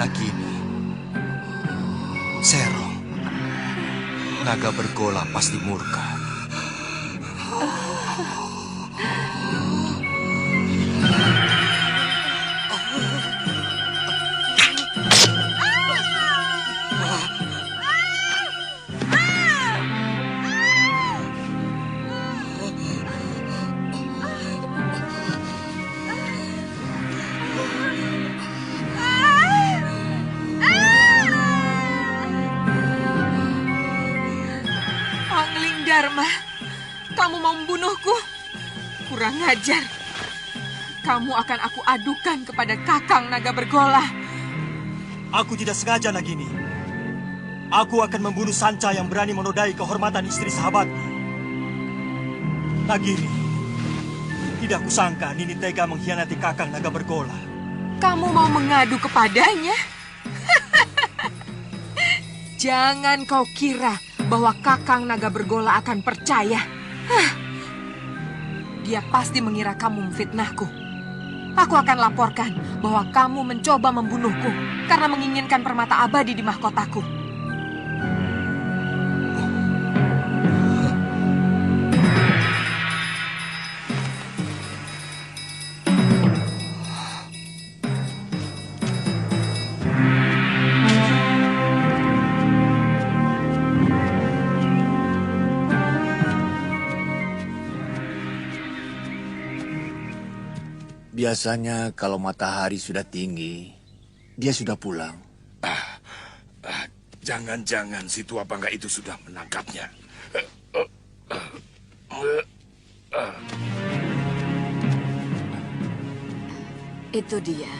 Nagini, Serong, naga bergola pasti murka. Dharma, kamu mau membunuhku? Kurang ajar. Kamu akan aku adukan kepada Kakang Naga Bergola. Aku tidak sengaja, Nagini. Aku akan membunuh Sanca yang berani menodai kehormatan istri sahabatku. Nagini, tidak kusangka Nini tega mengkhianati Kakang Naga Bergola. Kamu mau mengadu kepadanya? Jangan kau kira bahwa Kakang Naga Bergola akan percaya. Dia pasti mengira kamu memfitnahku. Aku akan laporkan bahwa kamu mencoba membunuhku karena menginginkan permata abadi di mahkotaku. Biasanya kalau matahari sudah tinggi, dia sudah pulang. Jangan-jangan si tua bangga itu sudah menangkapnya. Itu dia.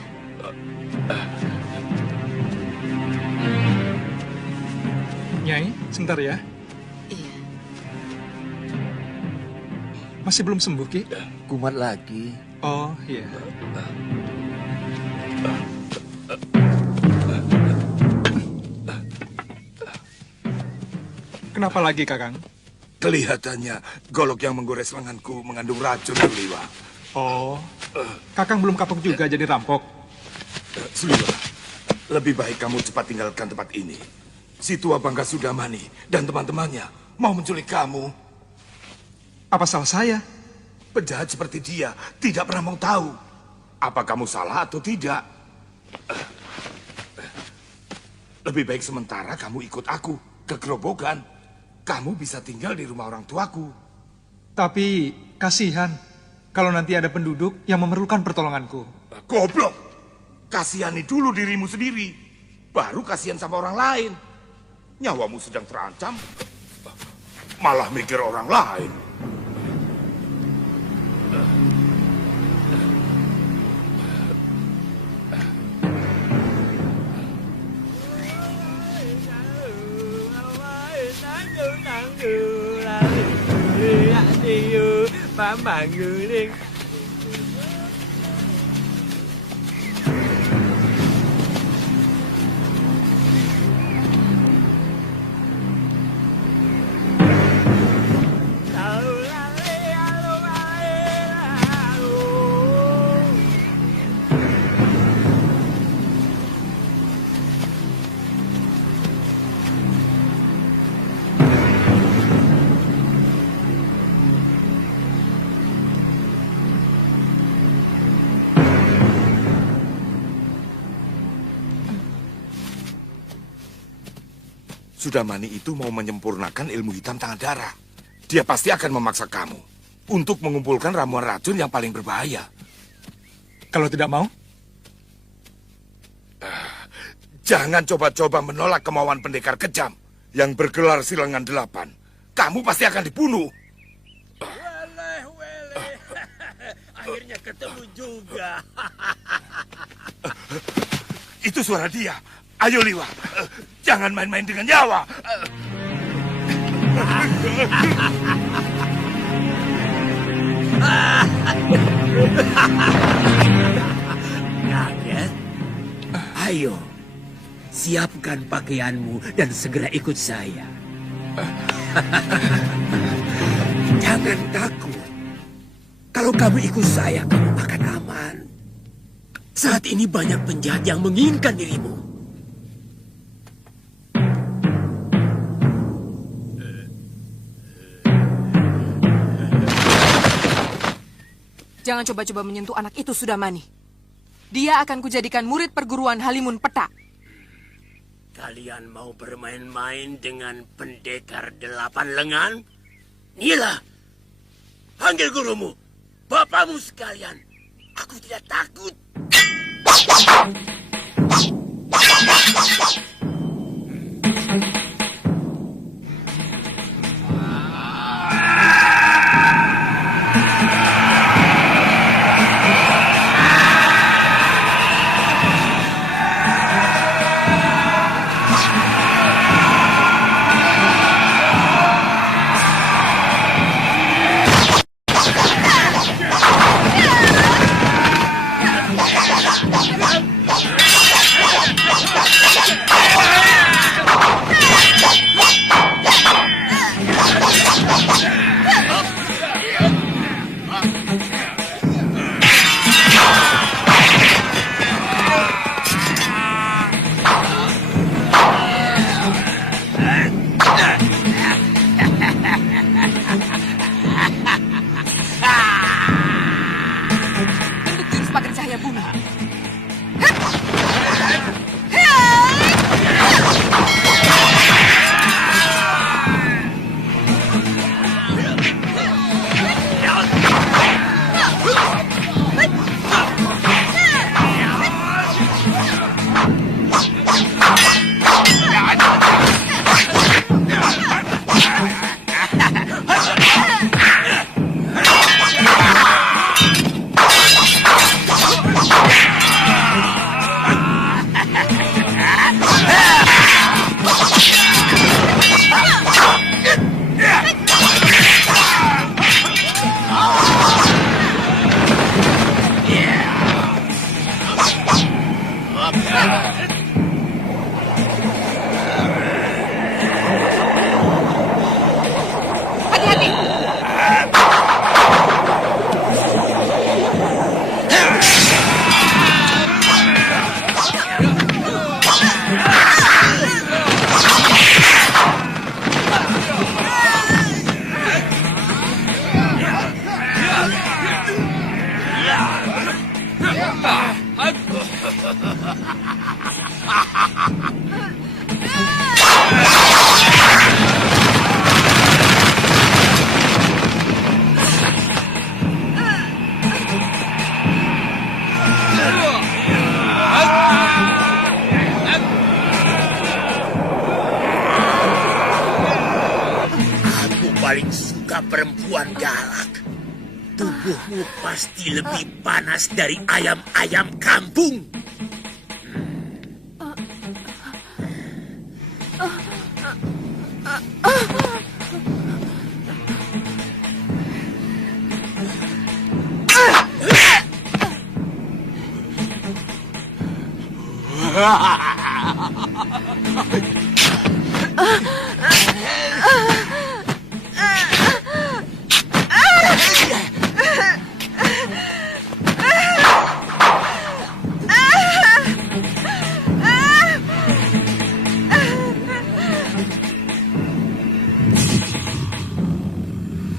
Nyai, sebentar ya. Iya. Masih belum sembuh, Ki? Kumat lagi. Oh, iya. Kenapa lagi, Kakang? Kelihatannya golok yang menggores lenganku mengandung racun, Suliwa. Oh, Kakang belum kapok juga jadi rampok? Suliwa, lebih baik kamu cepat tinggalkan tempat ini. Si tua bangga Sudamani dan teman-temannya mau menculik kamu. Apa salah saya? Penjahat seperti dia tidak pernah mau tahu apa kamu salah atau tidak. Lebih baik sementara kamu ikut aku ke gerobogan. Kamu bisa tinggal di rumah orang tuaku. Tapi kasihan kalau nanti ada penduduk yang memerlukan pertolonganku. Goblok! Kasihani dulu dirimu sendiri. Baru kasihan sama orang lain. Nyawamu sedang terancam. Malah mikir orang lain. Sudamani itu mau menyempurnakan ilmu hitam tangan darah. Dia pasti akan memaksa kamu untuk mengumpulkan ramuan racun yang paling berbahaya. Kalau tidak mau? Jangan coba-coba menolak kemauan pendekar kejam yang bergelar Silangan 8. Kamu pasti akan dibunuh. Akhirnya ketemu juga. Itu suara dia. Ayo Liwa, jangan main-main dengan nyawa. Kaget? Ayo, siapkan pakaianmu dan segera ikut saya. Jangan takut. Kalau kamu ikut saya, kamu akan aman. Saat ini banyak penjahat yang menginginkan dirimu. Jangan coba-coba menyentuh anak itu, Sudamani. Dia akan kujadikan murid perguruan Halimun Petak. Kalian mau bermain-main dengan pendekar 8 lengan? Nila, panggil gurumu, bapakmu sekalian. Aku tidak takut. Bentuk jurus pagar cahaya bumi. Paling suka perempuan galak. Tubuhmu pasti lebih panas dari ayam-ayam kampung.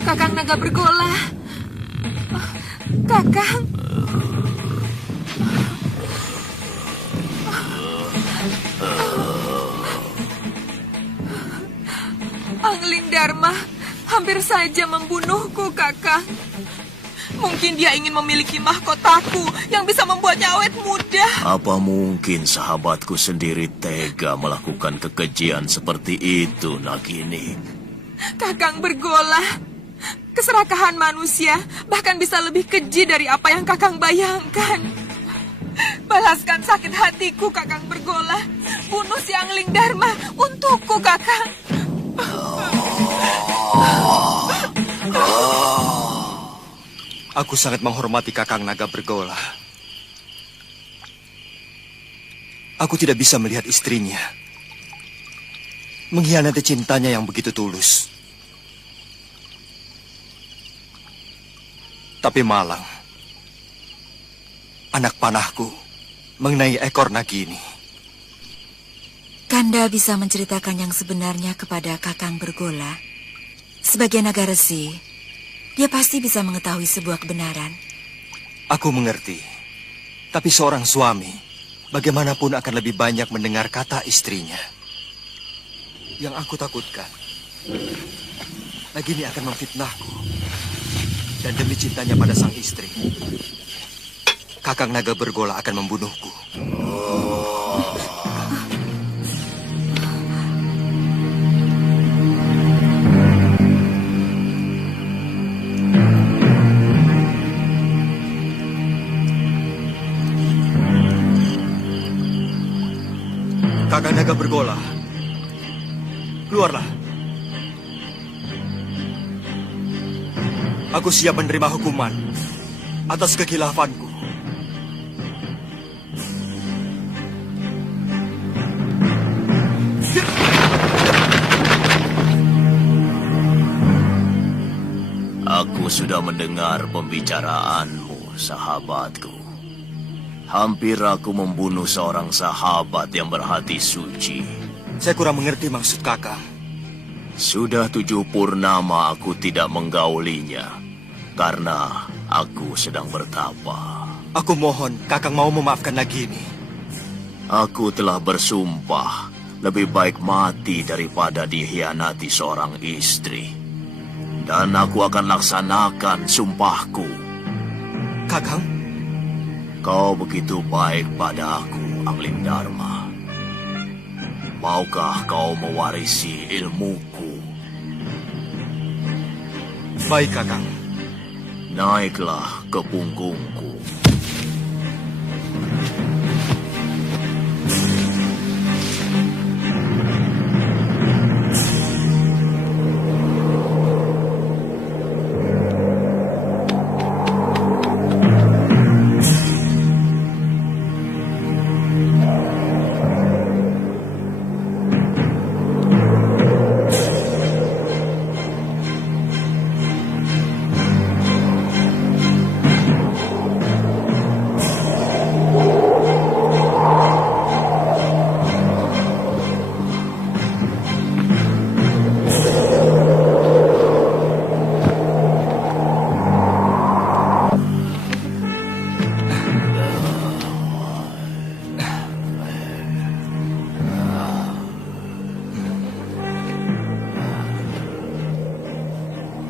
Kakang Naga Bergola. Kakang. Dharma hampir saja membunuhku, Kakang. Mungkin dia ingin memiliki mahkotaku yang bisa membuatnya awet muda. Apa mungkin sahabatku sendiri tega melakukan kekejian seperti itu, Nagini? Kakang Bergola, keserakahan manusia bahkan bisa lebih keji dari apa yang Kakang bayangkan. Balaskan sakit hatiku, Kakang Bergola. Bunuh si Angling Dharma untukku, Kakang. Aku sangat menghormati Kakang Naga Bergola. Aku tidak bisa melihat istrinya mengkhianati cintanya yang begitu tulus. Tapi Malang, anak panahku, mengenai ekor Nagini. Kanda bisa menceritakan yang sebenarnya kepada Kakang Bergola. Sebagai naga resi, dia pasti bisa mengetahui sebuah kebenaran. Aku mengerti. Tapi seorang suami, bagaimanapun akan lebih banyak mendengar kata istrinya. Yang aku takutkan, Nagini akan memfitnahku. Dan demi cintanya pada sang istri, Kakang Naga Bergola akan membunuhku. Kakang Naga Bergola, keluarlah. Aku siap menerima hukuman atas kekilafanku. Aku sudah mendengar pembicaraanmu, sahabatku. Hampir aku membunuh seorang sahabat yang berhati suci. Saya kurang mengerti maksud Kakang. Sudah 7 purnama aku tidak menggaulinya, karena aku sedang bertapa. Aku mohon Kakang mau memaafkan Nagini. Aku telah bersumpah, lebih baik mati daripada dikhianati seorang istri. Dan aku akan laksanakan sumpahku. Kakang? Kau begitu baik pada aku, Angling Dharma. Maukah kau mewarisi ilmuku? Baik, Kakang. Naiklah ke punggungku.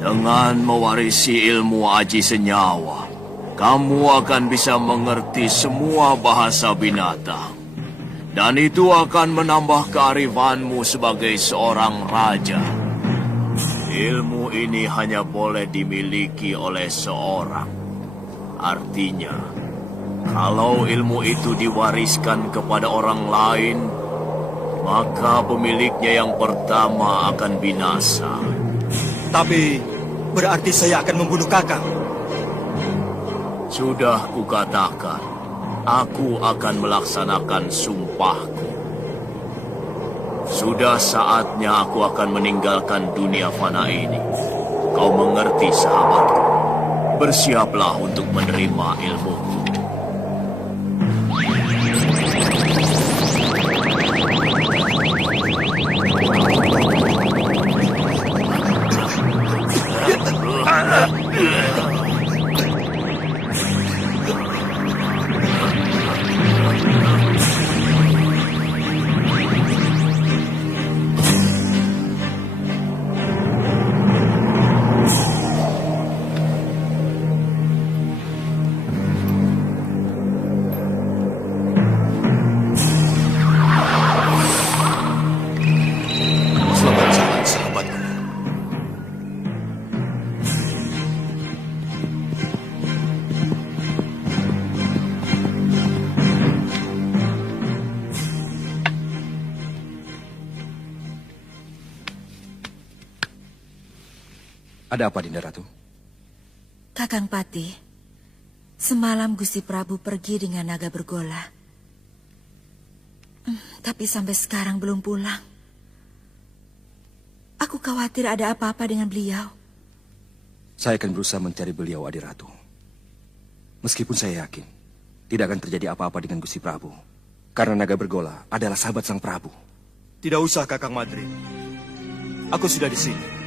Dengan mewarisi ilmu aji senyawa, kamu akan bisa mengerti semua bahasa binatang. Dan itu akan menambah kearifanmu sebagai seorang raja. Ilmu ini hanya boleh dimiliki oleh seorang. Artinya, kalau ilmu itu diwariskan kepada orang lain, maka pemiliknya yang pertama akan binasa. Tapi berarti saya akan membunuh Kakang. Sudah kukatakan, aku akan melaksanakan sumpahku. Sudah saatnya aku akan meninggalkan dunia fana ini. Kau mengerti, sahabatku? Bersiaplah untuk menerima ilmuku. Ada apa, Dinda Ratu? Kakang Patih, semalam Gusti Prabu pergi dengan naga bergola. Tapi sampai sekarang belum pulang. Aku khawatir ada apa-apa dengan beliau. Saya akan berusaha mencari beliau, Adiratu. Meskipun saya yakin tidak akan terjadi apa-apa dengan Gusti Prabu. Karena naga bergola adalah sahabat sang Prabu. Tidak usah, Kakang Madrim. Aku sudah di sini.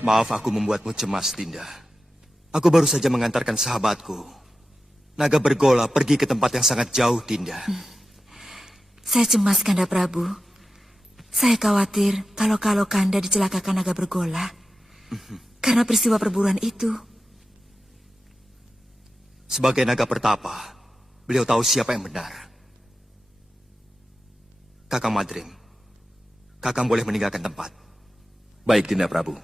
Maaf aku membuatmu cemas, Dinda. Aku baru saja mengantarkan sahabatku, naga bergola, pergi ke tempat yang sangat jauh, Dinda. Saya cemas, Kanda Prabu. Saya khawatir kalau Kanda dicelakakan naga bergola. Karena peristiwa perburuan itu. Sebagai naga pertapa, beliau tahu siapa yang benar. Kakang Madrim, Kakang boleh meninggalkan tempat. Baik, Dinda Prabu.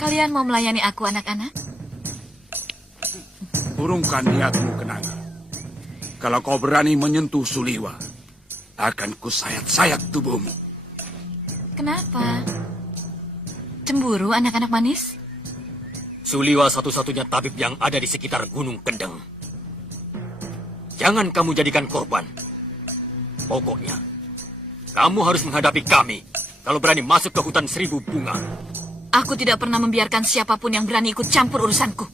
Kalian mau melayani aku, anak-anak? Urungkan niatmu, Kenanga. Kalau kau berani menyentuh Suliwa, akan kusayat-sayat tubuhmu. Kenapa? Cemburu, anak-anak manis? Suliwa satu-satunya tabib yang ada di sekitar Gunung Kendeng. Jangan kamu jadikan korban. Pokoknya, kamu harus menghadapi kami kalau berani masuk ke hutan 1000 bunga. Aku tidak pernah membiarkan siapapun yang berani ikut campur urusanku.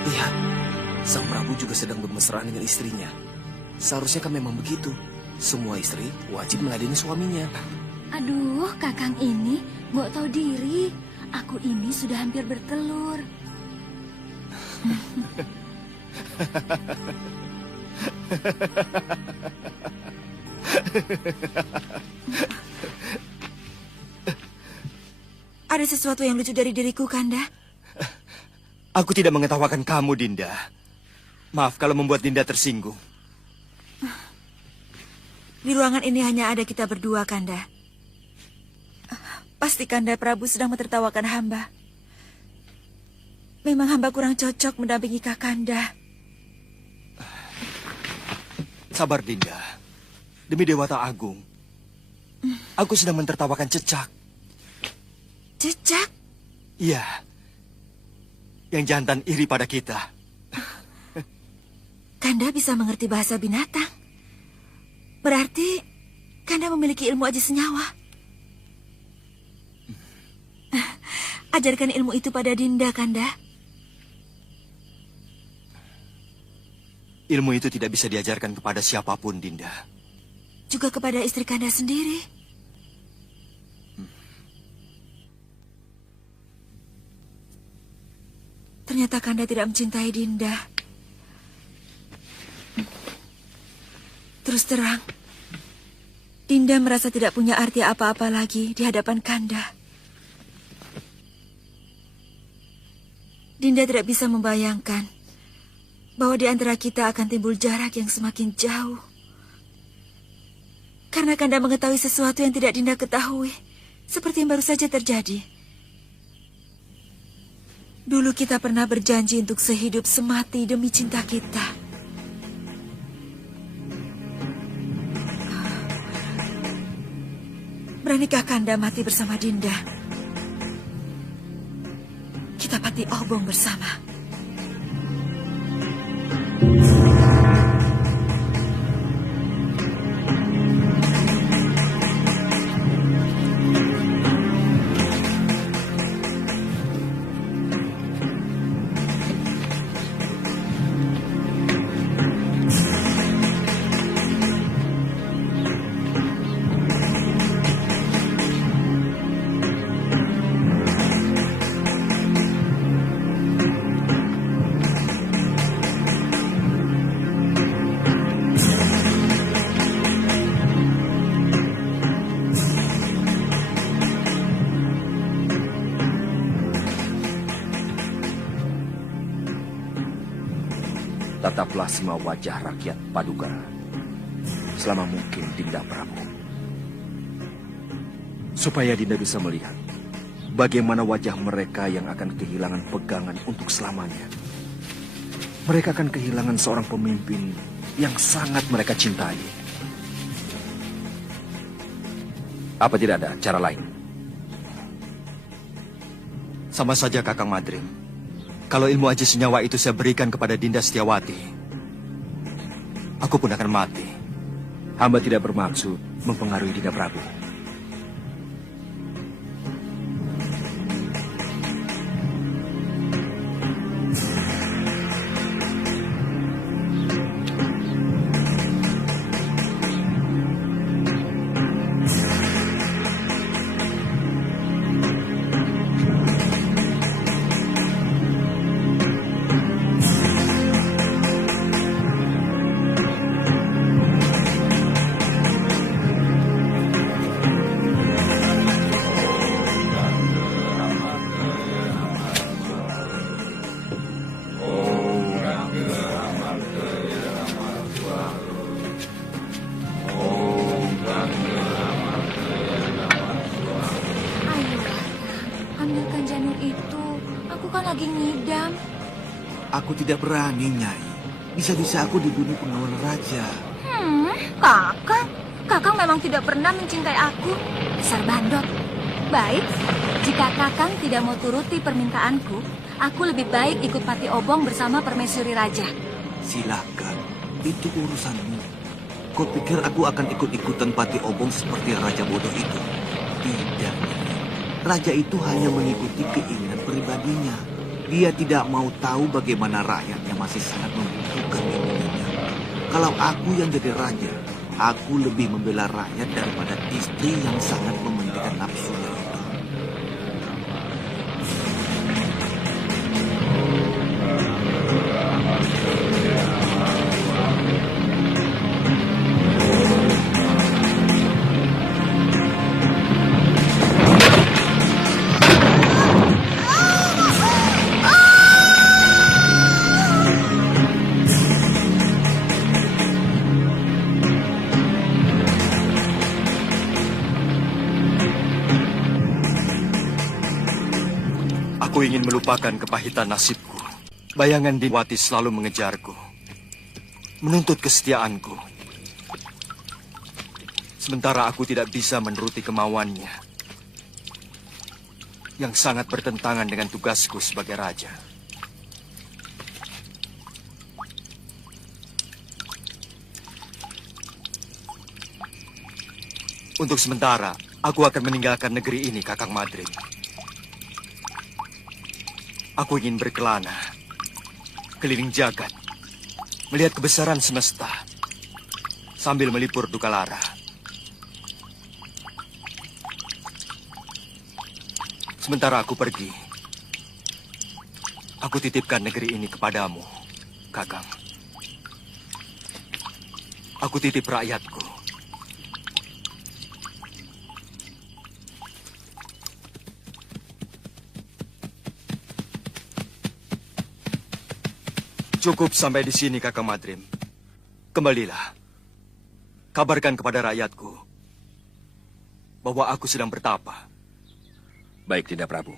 Lihat, sang Prabu juga sedang bermesraan dengan istrinya. Seharusnya kan memang begitu. Semua istri wajib meladeni suaminya. Aduh, Kakang ini mau tahu diri. Aku ini sudah hampir bertelur. Ada sesuatu yang lucu dari diriku, Kanda? Aku tidak mengetawakan kamu, Dinda. Maaf kalau membuat Dinda tersinggung. Di ruangan ini hanya ada kita berdua, Kanda. Pasti Kanda Prabu sedang mentertawakan hamba. Memang hamba kurang cocok mendampingi Kakanda. Sabar, Dinda. Demi Dewata Agung, aku sedang mentertawakan Cecak. Cecak? Iya. Yang jantan iri pada kita. Kanda bisa mengerti bahasa binatang. Berarti Kanda memiliki ilmu aji senyawa. Ajarkan ilmu itu pada Dinda, Kanda. Ilmu itu tidak bisa diajarkan kepada siapapun, Dinda. Juga kepada istri Kanda sendiri. Ternyata Kanda tidak mencintai Dinda. Terus terang, Dinda merasa tidak punya arti apa-apa lagi di hadapan Kanda. Dinda tidak bisa membayangkan bahwa di antara kita akan timbul jarak yang semakin jauh. Karena Kanda mengetahui sesuatu yang tidak Dinda ketahui, seperti yang baru saja terjadi. Dulu kita pernah berjanji untuk sehidup semati demi cinta kita. Beranikah Kanda mati bersama Dinda? Kita pati obong bersama. Tataplah semua wajah rakyat Paduka selama mungkin Dinda Prabu. Supaya Dinda bisa melihat bagaimana wajah mereka yang akan kehilangan pegangan untuk selamanya. Mereka akan kehilangan seorang pemimpin yang sangat mereka cintai. Apa tidak ada cara lain? Sama saja Kakang Madrim. Kalau ilmu aji senyawa itu saya berikan kepada Dinda Setiawati, aku pun akan mati. Hamba tidak bermaksud mempengaruhi Dinda Prabu. Aku tidak berani, Nyai. Bisa-bisa aku dibunuh pengawal raja. Kakang memang tidak pernah mencintai aku. Dasar bandot. Baik, jika Kakang tidak mau turuti permintaanku, aku lebih baik ikut Pati Obong bersama Permaisuri Raja. Silakan, itu urusanmu. Kau pikir aku akan ikut-ikutan Pati Obong seperti Raja bodoh itu? Tidak. Raja itu hanya mengikuti keinginan pribadinya. Dia tidak mau tahu bagaimana rakyatnya masih sangat membutuhkan ilmunya. Kalau aku yang jadi raja, aku lebih membela rakyat daripada istri yang sangat mementingkan nafsunya itu. Aku ingin melupakan kepahitan nasibku. Bayangan Dinwati selalu mengejarku, menuntut kesetiaanku. Sementara aku tidak bisa menuruti kemauannya, yang sangat bertentangan dengan tugasku sebagai raja. Untuk sementara, aku akan meninggalkan negeri ini, Kakang Madrim. Aku ingin berkelana, keliling jagat, melihat kebesaran semesta, sambil melipur duka lara. Sementara aku pergi, aku titipkan negeri ini kepadamu, Kakang. Aku titip rakyatku. Cukup sampai di sini, Kakang Madrim. Kembalilah. Kabarkan kepada rakyatku bahwa aku sedang bertapa. Baik, Dinda Prabu.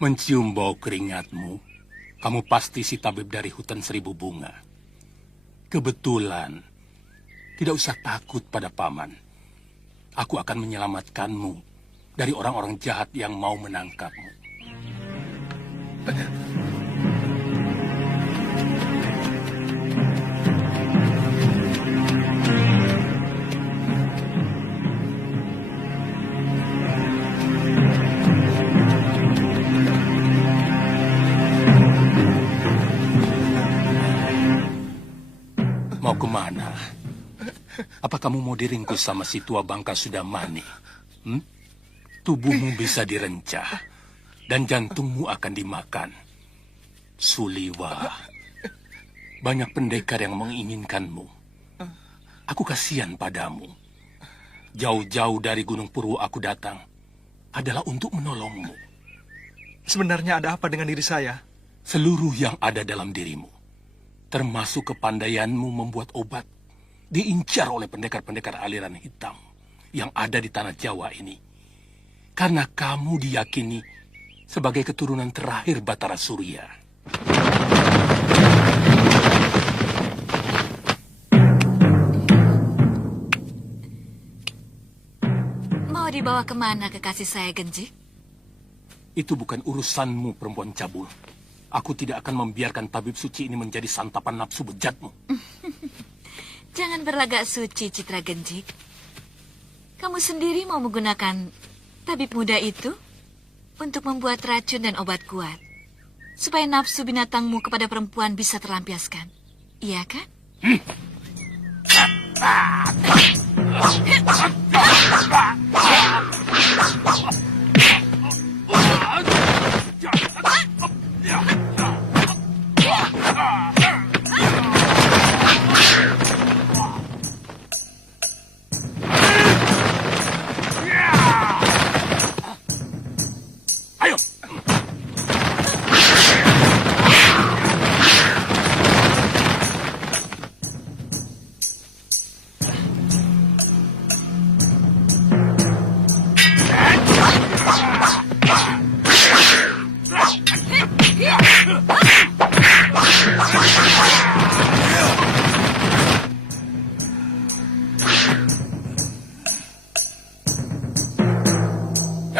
Mencium bau keringatmu, kamu pasti si tabib dari hutan seribu bunga. Kebetulan, tidak usah takut pada paman. Aku akan menyelamatkanmu dari orang-orang jahat yang mau menangkapmu. Mau kemana? Apa kamu mau diringkus sama si tua bangka Sudamani? Tubuhmu bisa direncah dan jantungmu akan dimakan. Suliwa, banyak pendekar yang menginginkanmu. Aku kasihan padamu. Jauh-jauh dari Gunung Purwo aku datang adalah untuk menolongmu. Sebenarnya ada apa dengan diri saya? Seluruh yang ada dalam dirimu, termasuk kepandaianmu membuat obat, diincar oleh pendekar-pendekar aliran hitam yang ada di tanah Jawa ini. Karena kamu diyakini sebagai keturunan terakhir Batara Surya. Mau dibawa kemana kekasih saya, Genji? Itu bukan urusanmu, perempuan cabul. Aku tidak akan membiarkan tabib suci ini menjadi santapan nafsu bejatmu. Jangan berlagak suci, Citra Genji. Kamu sendiri mau menggunakan tabib muda itu untuk membuat racun dan obat kuat, supaya nafsu binatangmu kepada perempuan bisa terlampiaskan. Iya kan? Ayo.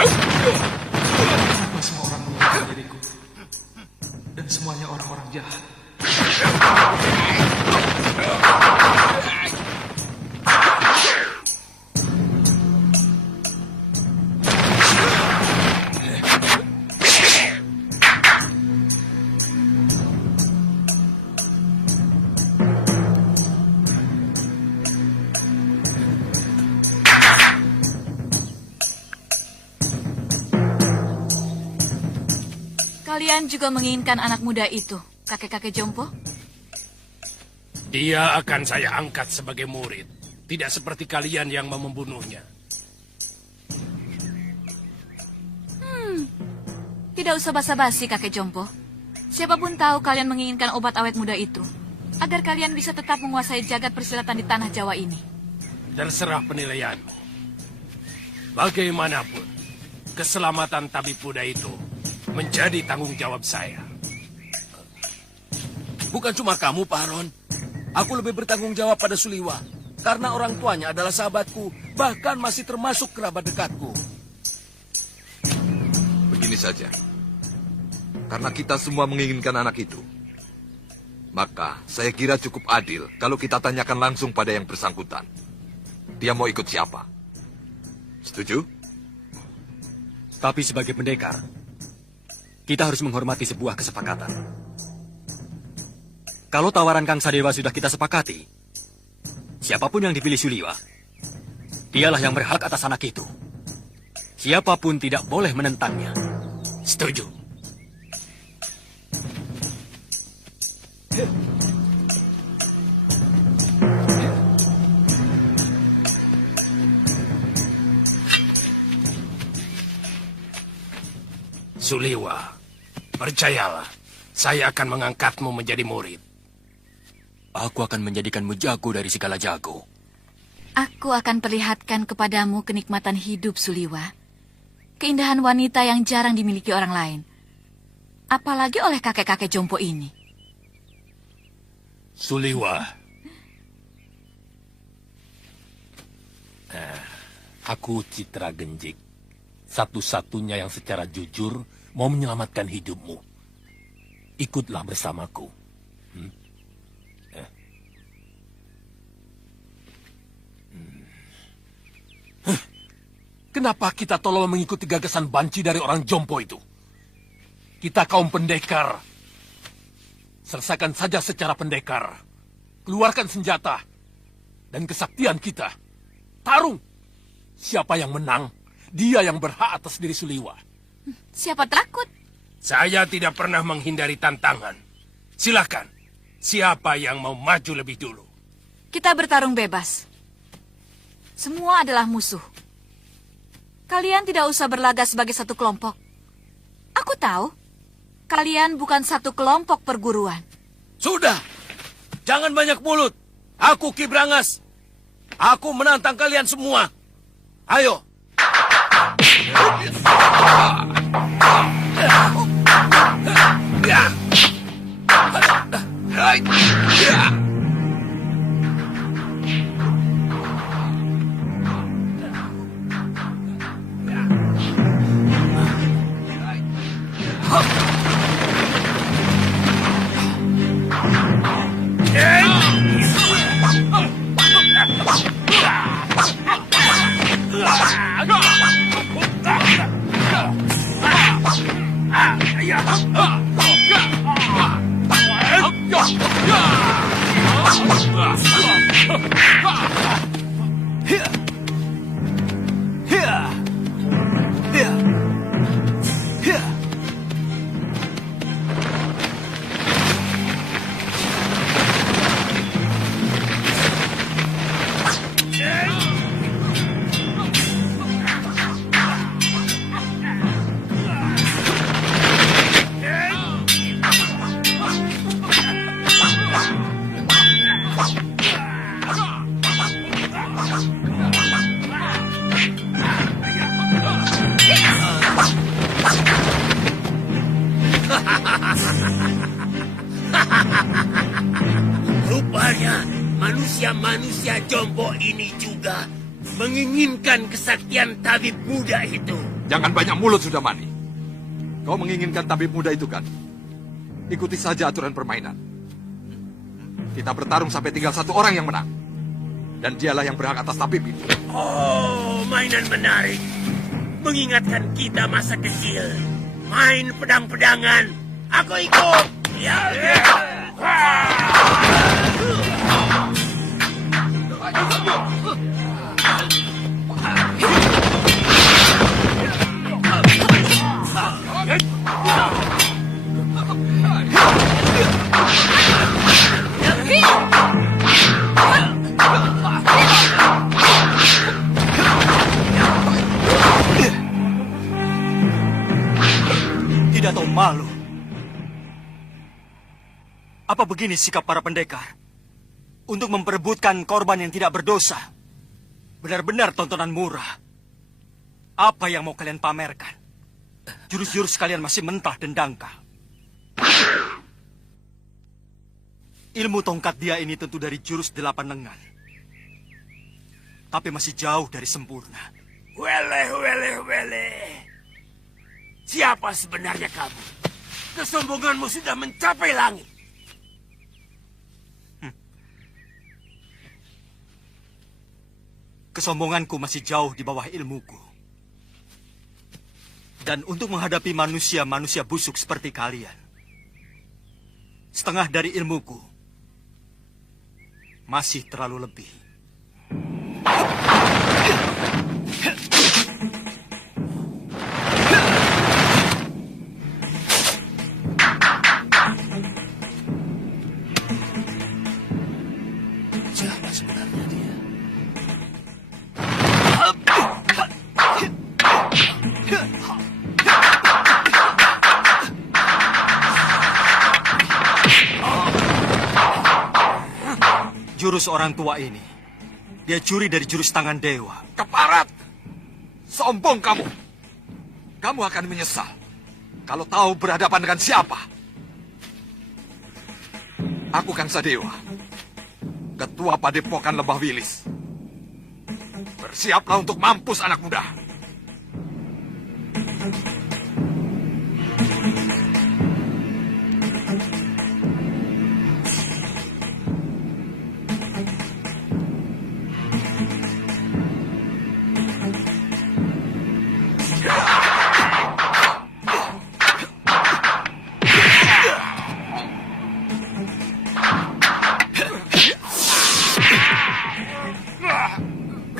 Kenapa semua orang menginginkan diriku? Dan semuanya orang-orang jahat. Kalian juga menginginkan anak muda itu, kakek-kakek Jompo? Dia akan saya angkat sebagai murid. Tidak seperti kalian yang mau membunuhnya. Tidak usah basa-basi, kakek Jompo. Siapapun tahu kalian menginginkan obat awet muda itu, agar kalian bisa tetap menguasai jagat persilatan di tanah Jawa ini. Terserah penilaianmu. Bagaimanapun, keselamatan tabib muda itu menjadi tanggung jawab saya. Bukan cuma kamu, Pak Haron. Aku lebih bertanggung jawab pada Suliwa. Karena orang tuanya adalah sahabatku, bahkan masih termasuk kerabat dekatku. Begini saja. Karena kita semua menginginkan anak itu, maka saya kira cukup adil kalau kita tanyakan langsung pada yang bersangkutan. Dia mau ikut siapa? Setuju? Tapi sebagai pendekar, kita harus menghormati sebuah kesepakatan. Kalau tawaran Kang Sadewa sudah kita sepakati, siapapun yang dipilih Suliwa, dialah yang berhak atas anak itu. Siapapun tidak boleh menentangnya. Setuju? Suliwa, percayalah, saya akan mengangkatmu menjadi murid. Aku akan menjadikanmu jago dari segala jago. Aku akan perlihatkan kepadamu kenikmatan hidup, Suliwa. Keindahan wanita yang jarang dimiliki orang lain. Apalagi oleh kakek-kakek jompo ini. Suliwa. Aku Citra Genjik. Satu-satunya yang secara jujur mau menyelamatkan hidupmu. Ikutlah bersamaku. Kenapa kita tolong mengikuti gagasan banci dari orang jompo itu? Kita kaum pendekar. Selesaikan saja secara pendekar. Keluarkan senjata. Dan kesaktian kita. Tarung. Siapa yang menang, dia yang berhak atas diri Suliwa. Siapa takut? Saya tidak pernah menghindari tantangan. Silakan. Siapa yang mau maju lebih dulu? Kita bertarung bebas. Semua adalah musuh. Kalian tidak usah berlagak sebagai satu kelompok. Aku tahu. Kalian bukan satu kelompok perguruan. Sudah. Jangan banyak mulut. Aku Ki Brangas. Aku menantang kalian semua. Ayo. Rupanya manusia-manusia jompo ini juga menginginkan kesaktian tabib muda itu. Jangan banyak mulut sudah, Mani. Kau menginginkan tabib muda itu kan? Ikuti saja aturan permainan. Kita bertarung sampai tinggal satu orang yang menang. Dan dialah yang berhak atas tabib itu. Oh, mainan menarik. Mengingatkan kita masa kecil. Main pedang-pedangan. Aku ikut. Ya. Tidak tahu malu. Apa begini sikap para pendekar? Untuk memperebutkan korban yang tidak berdosa. Benar-benar tontonan murah. Apa yang mau kalian pamerkan? Jurus-jurus kalian masih mentah dan dangkal. Ilmu tongkat dia ini tentu dari jurus 8 lengan. tapi masih jauh dari sempurna. Wele. Siapa sebenarnya kamu? Kesombonganmu sudah mencapai langit. Kesombonganku masih jauh di bawah ilmuku. Dan untuk menghadapi manusia-manusia busuk seperti kalian, setengah dari ilmuku masih terlalu lebih. Siapa sebenarnya dia? Jurus orang tua ini, dia curi dari jurus tangan dewa. Keparat! Sombong kamu! Kamu akan menyesal kalau tahu berhadapan dengan siapa. Aku Kangsa Dewa, Ketua Padepokan Lembah Wilis. Bersiaplah untuk mampus anak muda.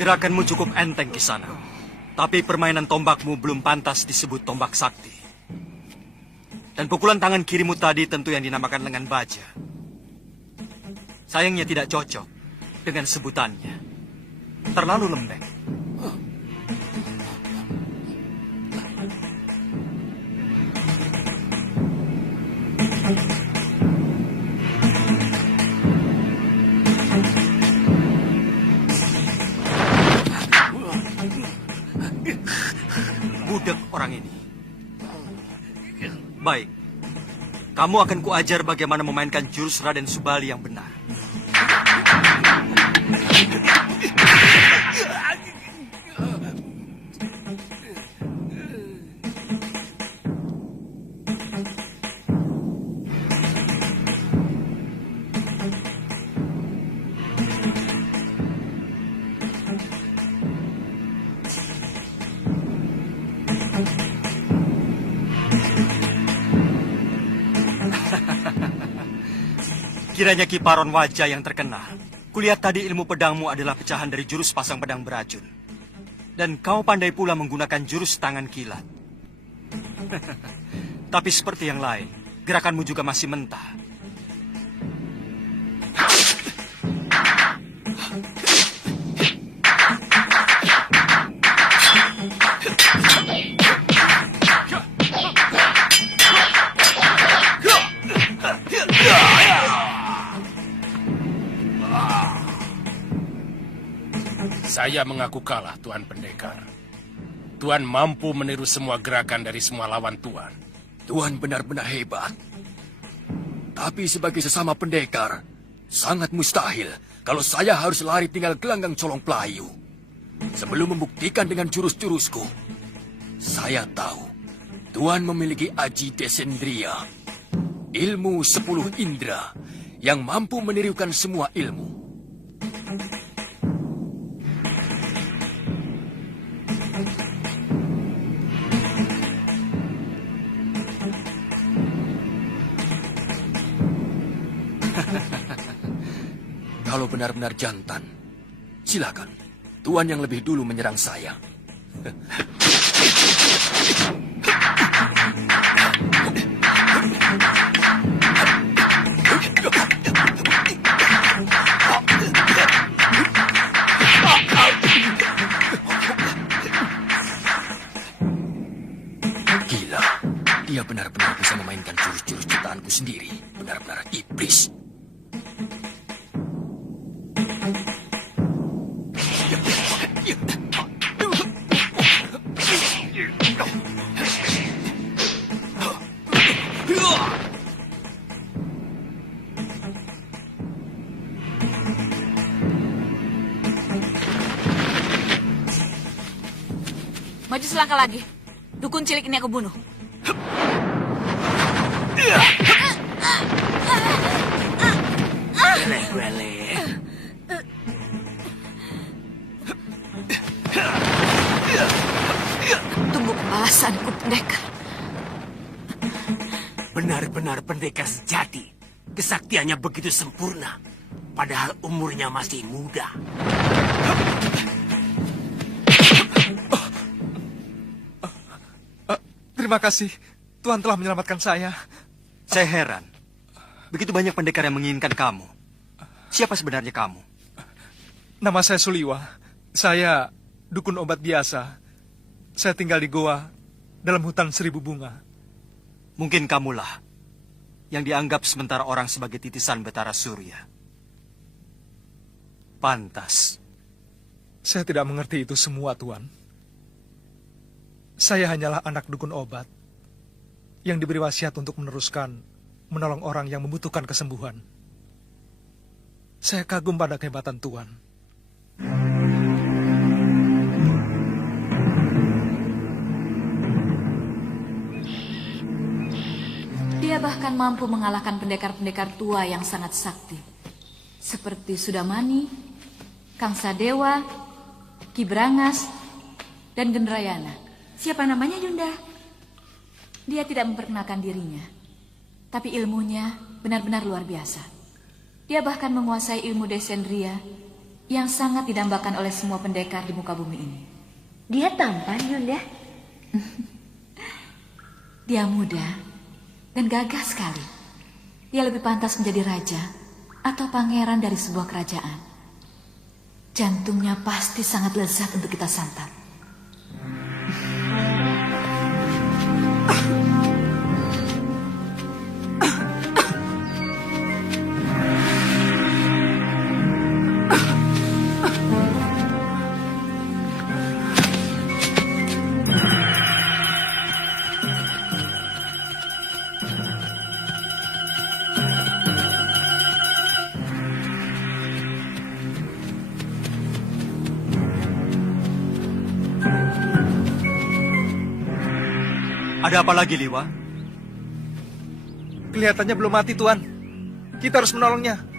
Gerakanmu cukup enteng, Kisana. Tapi permainan tombakmu belum pantas disebut tombak sakti. Dan pukulan tangan kirimu tadi tentu yang dinamakan lengan baja. Sayangnya tidak cocok dengan sebutannya. Terlalu lembek. Budek orang ini. Baik, kamu akan kuajar bagaimana memainkan jurus Raden Subali yang benar. Kiranya Kiparon wajah yang terkenal. Kulihat tadi ilmu pedangmu adalah pecahan dari jurus pasang pedang beracun. Dan kau pandai pula menggunakan jurus tangan kilat. Tapi seperti yang lain, gerakanmu juga masih mentah. Saya mengaku kalah, Tuan Pendekar. Tuan mampu meniru semua gerakan dari semua lawan Tuan. Tuan benar-benar hebat. Tapi sebagai sesama pendekar, sangat mustahil kalau saya harus lari tinggal gelanggang colong pelayu. Sebelum membuktikan dengan jurus-jurusku, saya tahu Tuan memiliki Aji Desendria, ilmu 10 indera yang mampu menirukan semua ilmu. Kalau benar-benar jantan, silakan. Tuan yang lebih dulu menyerang saya. Gila, dia benar-benar bisa memainkan jurus-jurus ciptaanku sendiri. Benar-benar iblis. selangkah lagi, dukun cilik ini aku bunuh. Tunggu pembalasanku, pendekar. Benar-benar pendekar sejati. Kesaktiannya begitu sempurna. Padahal umurnya masih muda. Terima kasih. Tuhan telah menyelamatkan saya. Saya heran. Begitu banyak pendekar yang menginginkan kamu. Siapa sebenarnya kamu? Nama saya Suliwa. Saya dukun obat biasa. Saya tinggal di goa dalam hutan 1000 bunga. Mungkin kamulah yang dianggap sementara orang sebagai titisan Betara Surya. Pantas. Saya tidak mengerti itu semua, Tuan. Saya hanyalah anak dukun obat yang diberi wasiat untuk menolong orang yang membutuhkan kesembuhan. Saya kagum pada kehebatan Tuan. Dia bahkan mampu mengalahkan pendekar-pendekar tua yang sangat sakti. Seperti Sudamani, Kang Sadewa, Ki Brangas, dan Gendrayana. Siapa namanya, Yunda? Dia tidak memperkenalkan dirinya, tapi ilmunya benar-benar luar biasa. Dia bahkan menguasai ilmu Descendria yang sangat didambakan oleh semua pendekar di muka bumi ini. Dia tampan, Yunda. Dia muda dan gagah sekali. Dia lebih pantas menjadi raja atau pangeran dari sebuah kerajaan. Jantungnya pasti sangat lezat untuk kita santap. Ada apa lagi, Liwa? Kelihatannya belum mati, Tuan. Kita harus menolongnya.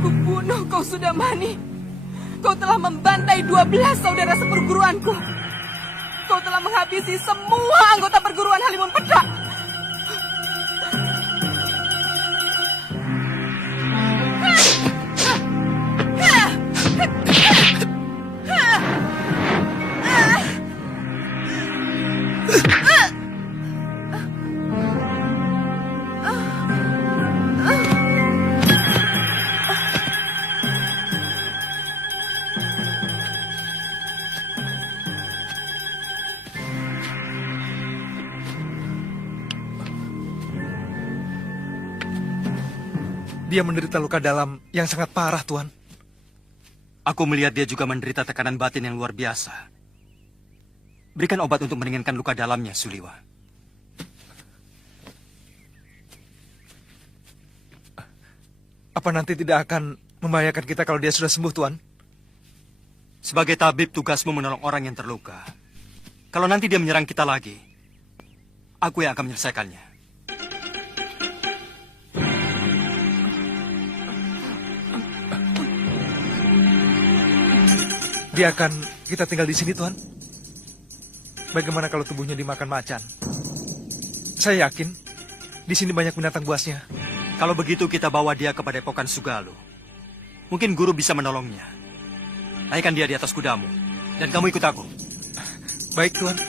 Kubunuh kau, Sudamani. Kau telah membantai 12 saudara seperguruanku. Kau telah menghabisi semua anggota perguruan Halimun Pedak. Dia menderita luka dalam yang sangat parah, Tuan. Aku melihat dia juga menderita tekanan batin yang luar biasa. Berikan obat untuk meringankan luka dalamnya, Suliwa. Apa nanti tidak akan membahayakan kita kalau dia sudah sembuh, Tuan? Sebagai tabib, tugasmu menolong orang yang terluka. Kalau nanti dia menyerang kita lagi, aku yang akan menyelesaikannya. Biarkan kita tinggal di sini, Tuan. Bagaimana kalau tubuhnya dimakan macan? Saya yakin di sini banyak binatang buasnya. Kalau begitu kita bawa dia ke Padepokan Sugalo. Mungkin guru bisa menolongnya. Naikkan dia di atas kudamu. Dan kamu ikut aku. Baik, Tuan.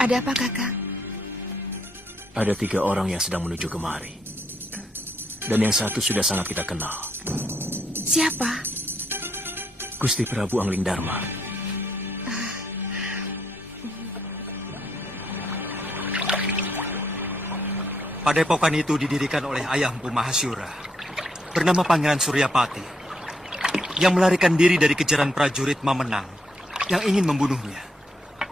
Ada apa, Kakak? Ada 3 orang yang sedang menuju kemari. Dan yang satu sudah sangat kita kenal. Siapa? Gusti Prabu Angling Dharma. Padepokan itu didirikan oleh ayah Empu Mahasyura, bernama Pangeran Suryapati, yang melarikan diri dari kejaran prajurit Mamenang yang ingin membunuhnya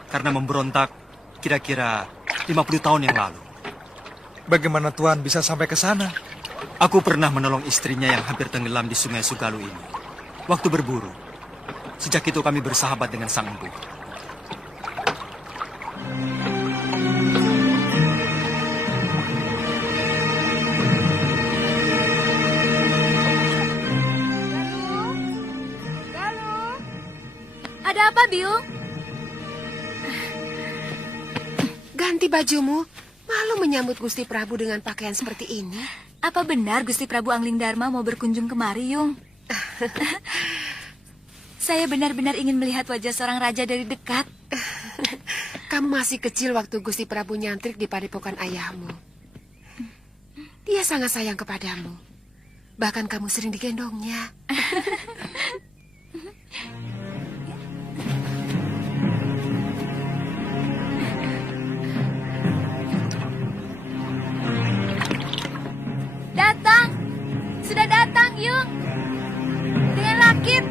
karena memberontak kira-kira 50 tahun yang lalu. Bagaimana Tuan bisa sampai ke sana? Aku pernah menolong istrinya yang hampir tenggelam di Sungai Sugalu ini waktu berburu. Sejak itu kami bersahabat dengan Sang Empu. Ada apa, Biung? Ganti bajumu. Malu menyambut Gusti Prabu dengan pakaian seperti ini. Apa benar Gusti Prabu Angling Dharma mau berkunjung kemari, Yung? Saya benar-benar ingin melihat wajah seorang raja dari dekat. Kamu masih kecil waktu Gusti Prabu nyantrik di padepokan ayahmu. Dia sangat sayang kepadamu. Bahkan kamu sering digendongnya. Datang! Sudah datang, Yung! Dengan Lakit!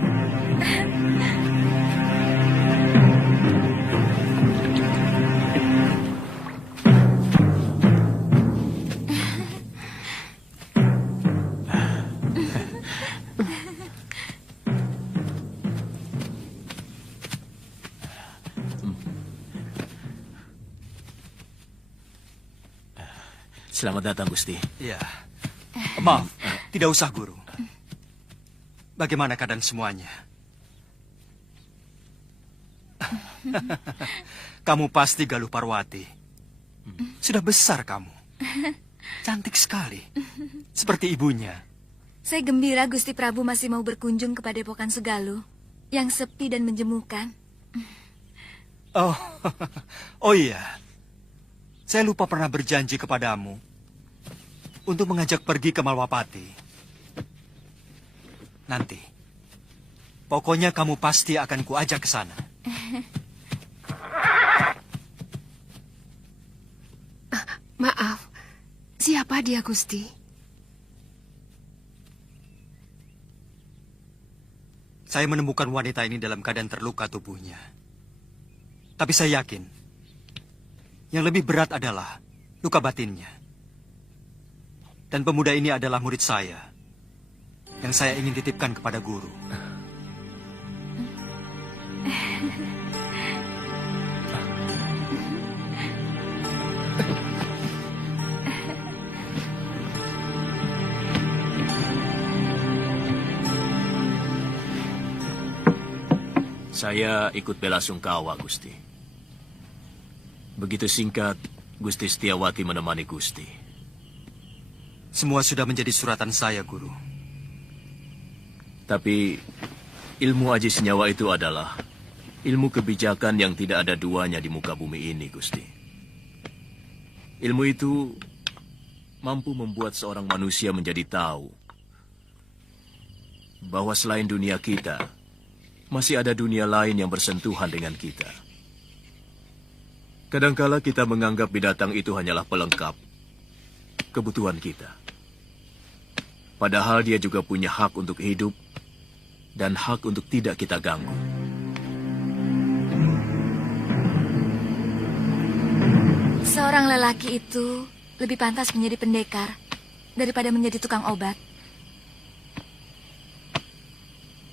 Selamat datang, Gusti. Iya. Maaf, tidak usah, Guru. Bagaimana keadaan semuanya? Kamu pasti Galuh Parwati. Sudah besar kamu. Cantik sekali. Seperti ibunya. Saya gembira Gusti Prabu masih mau berkunjung ke Padepokan Sugalu yang sepi dan menjemukan. Oh iya. Saya lupa pernah berjanji kepadamu untuk mengajak pergi ke Malwapati. Nanti, pokoknya kamu pasti akan kuajak ke sana. Maaf, siapa dia, Gusti? Saya menemukan wanita ini dalam keadaan terluka tubuhnya. Tapi saya yakin, yang lebih berat adalah luka batinnya. Dan pemuda ini adalah murid saya, yang saya ingin titipkan kepada guru. Saya ikut bela sungkawa, Gusti. Begitu singkat, Gusti Setiawati menemani Gusti. Semua sudah menjadi suratan saya, Guru. Tapi ilmu aji senyawa itu adalah ilmu kebijakan yang tidak ada duanya di muka bumi ini, Gusti. Ilmu itu mampu membuat seorang manusia menjadi tahu bahwa selain dunia kita, masih ada dunia lain yang bersentuhan dengan kita. Kadangkala kita menganggap binatang itu hanyalah pelengkap kebutuhan kita. Padahal dia juga punya hak untuk hidup dan hak untuk tidak kita ganggu. Seorang lelaki itu lebih pantas menjadi pendekar daripada menjadi tukang obat.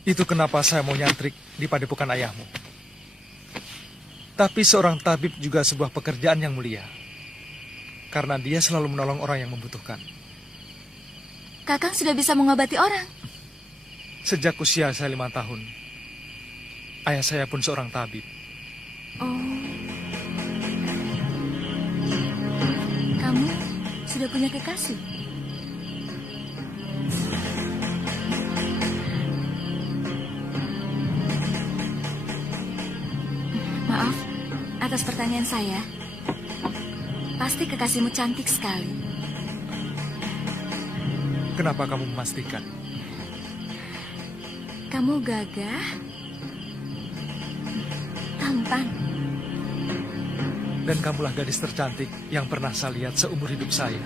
Itu kenapa saya mau nyantrik di padepokan ayahmu. Tapi seorang tabib juga sebuah pekerjaan yang mulia. Karena dia selalu menolong orang yang membutuhkan. Kakang sudah bisa mengobati orang. Sejak usia saya 5 tahun, ayah saya pun seorang tabib. Oh. Kamu sudah punya kekasih? Maaf, atas pertanyaan saya. Pasti kekasihmu cantik sekali. Kenapa kamu memastikan? Kamu gagah, tampan. Dan kamulah gadis tercantik yang pernah saya lihat seumur hidup saya.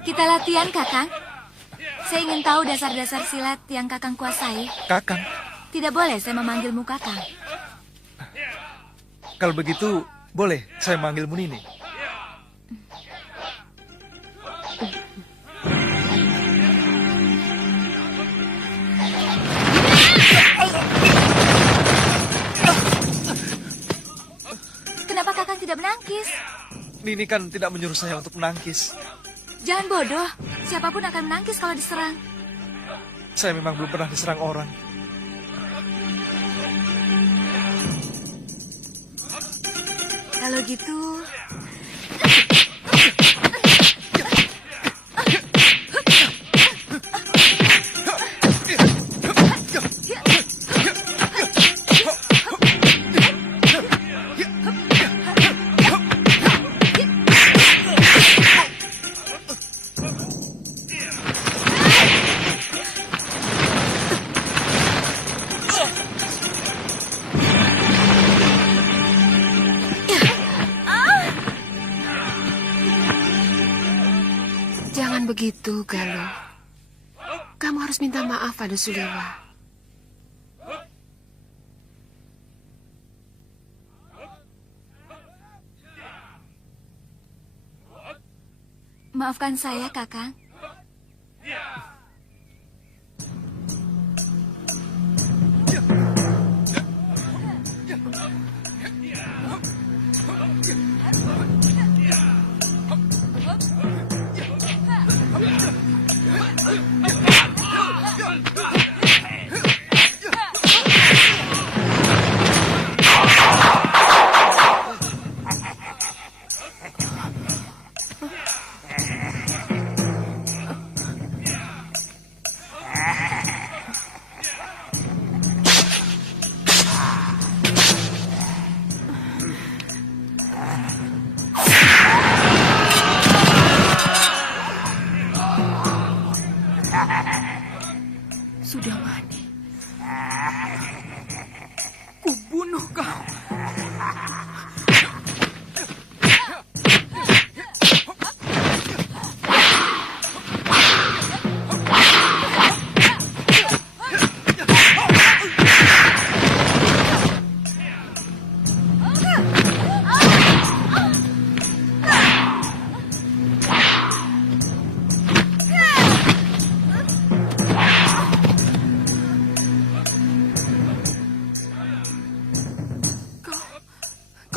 Kita latihan, Kakang. Saya ingin tahu dasar-dasar silat yang Kakang kuasai. Kakang? Tidak boleh saya memanggilmu Kakang. Kalau begitu, boleh saya manggilmu Nini. Kenapa Kakang tidak menangkis? Nini kan tidak menyuruh saya untuk menangkis. Jangan bodoh. Siapapun akan menangkis kalau diserang. Saya memang belum pernah diserang orang. Kalau gitu... Jangan begitu, Galuh. Kamu harus minta maaf pada Suliwa. Maafkan saya, Kakang. Sudah mati. Kubunuh kau.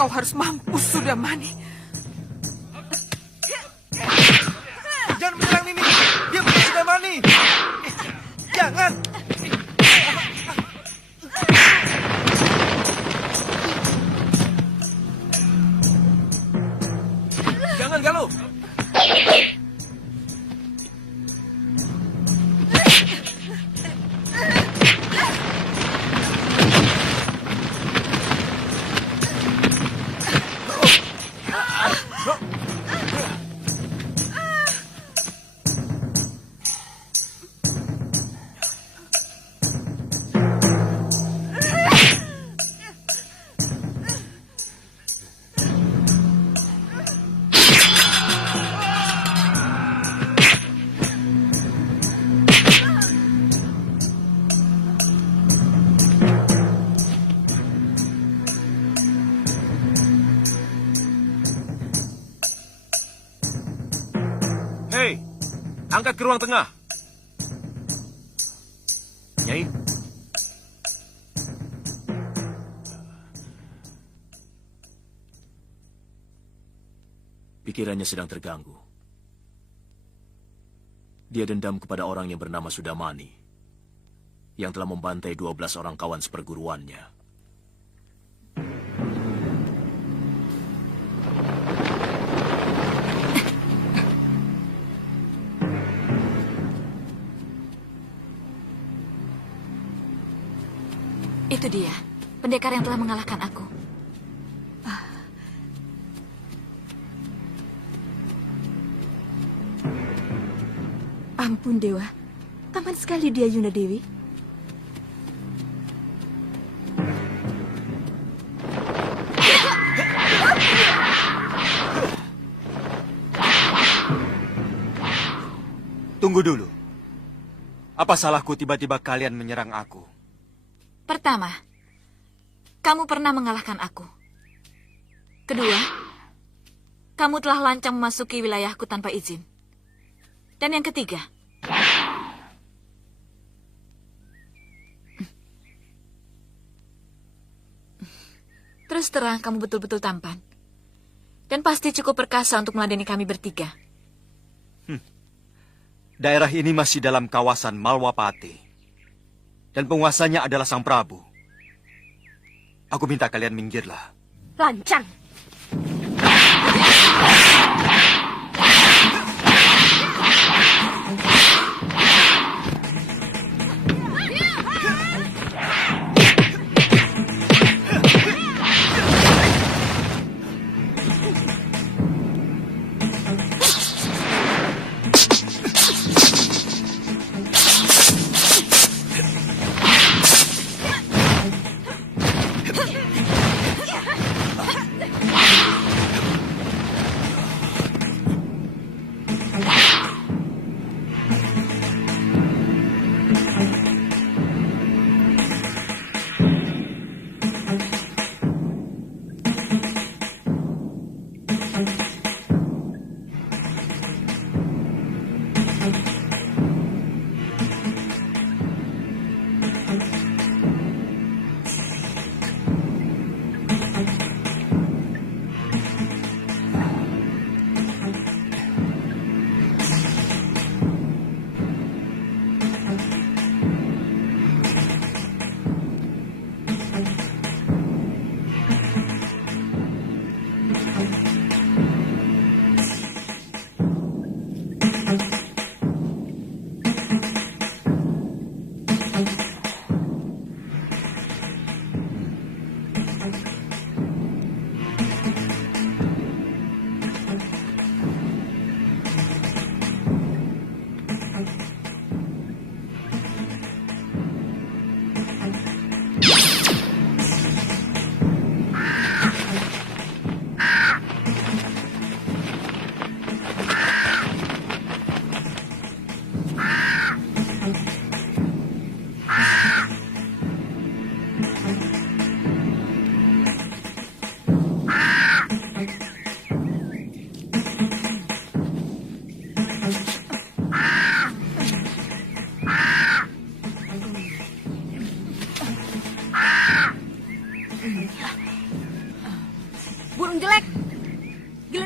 Kau harus mampus, Sudamani. Jangan menyerang Nini. Dia bukan Sudamani. Jangan. Jangan, Galuh. Hei, angkat ke ruang tengah. Nyai. Pikirannya sedang terganggu. Dia dendam kepada orang yang bernama Sudamani, yang telah membantai 12 orang kawan seperguruannya. Itu dia, pendekar yang telah mengalahkan aku. Ampun, Dewa. Taman sekali dia, Yunda Dewi. Tunggu dulu. Apa salahku tiba-tiba kalian menyerang aku? Pertama, kamu pernah mengalahkan aku. Kedua, kamu telah lancang memasuki wilayahku tanpa izin. Dan yang ketiga, terus terang kamu betul-betul tampan. Dan pasti cukup perkasa untuk meladeni kami bertiga. Daerah ini masih dalam kawasan Malwapati. Dan penguasanya adalah Sang Prabu. Aku minta kalian minggirlah. Lancang.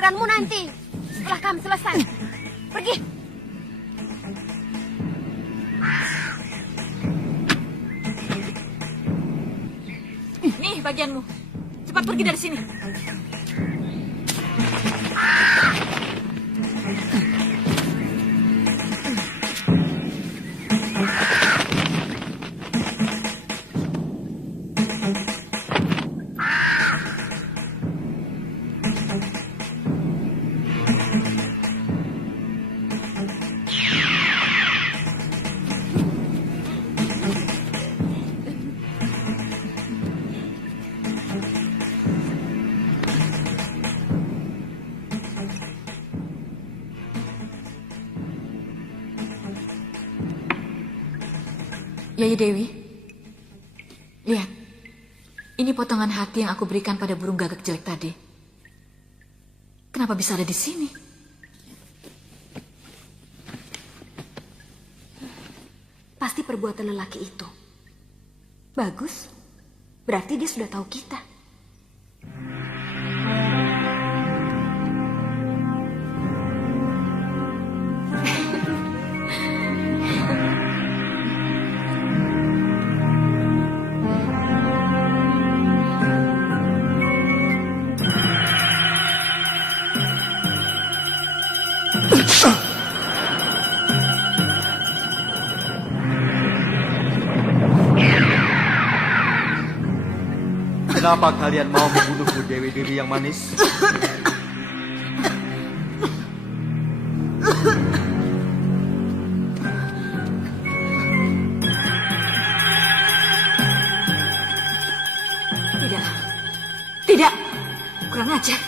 giliranmu nanti. Setelah kami selesai. Pergi. Nih bagianmu. Cepat pergi dari sini. Yai Dewi, lihat. Ini potongan hati yang aku berikan pada burung gagak jelek tadi. Kenapa bisa ada di sini? Pasti perbuatan lelaki itu. Bagus. Berarti dia sudah tahu kita. Kenapa kalian mau membunuhku, Dewi-dewi yang manis? Tidak. Tidak. Kurang ajar.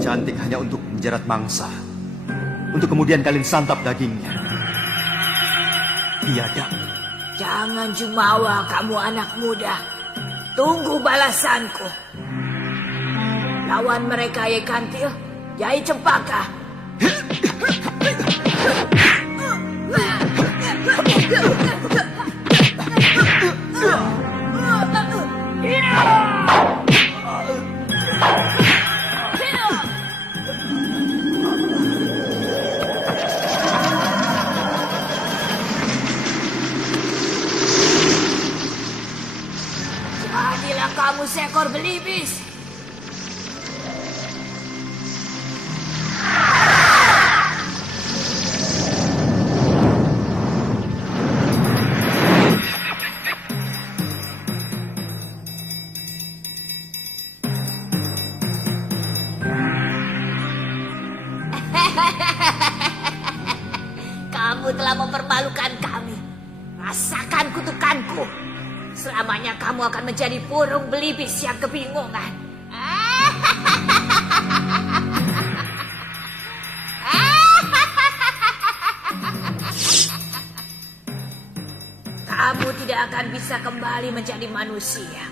Cantik hanya untuk menjerat mangsa, untuk kemudian kalian santap dagingnya. Tiada. Jangan jumawa kamu anak muda. Tunggu balasanku. Lawan mereka Yai Kantil, Yai Cempaka. Jadilah kamu seekor belibis. Kamu telah mempermalukan kami. Rasakan kutukanku. Selamanya kamu akan menjadi burung belibis yang kebingungan. Kamu tidak akan bisa kembali menjadi manusia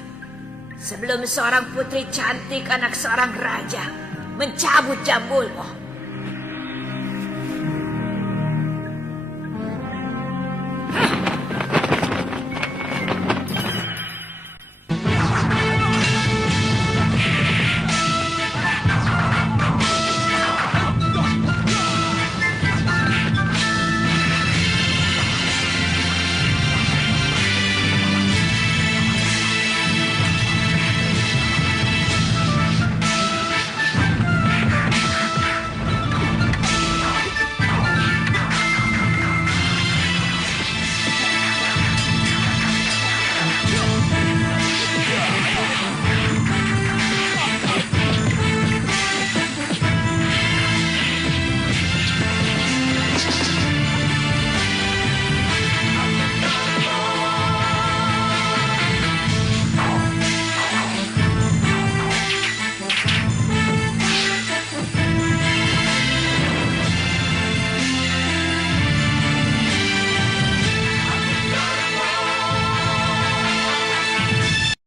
sebelum seorang putri cantik anak seorang raja mencabut jambulmu.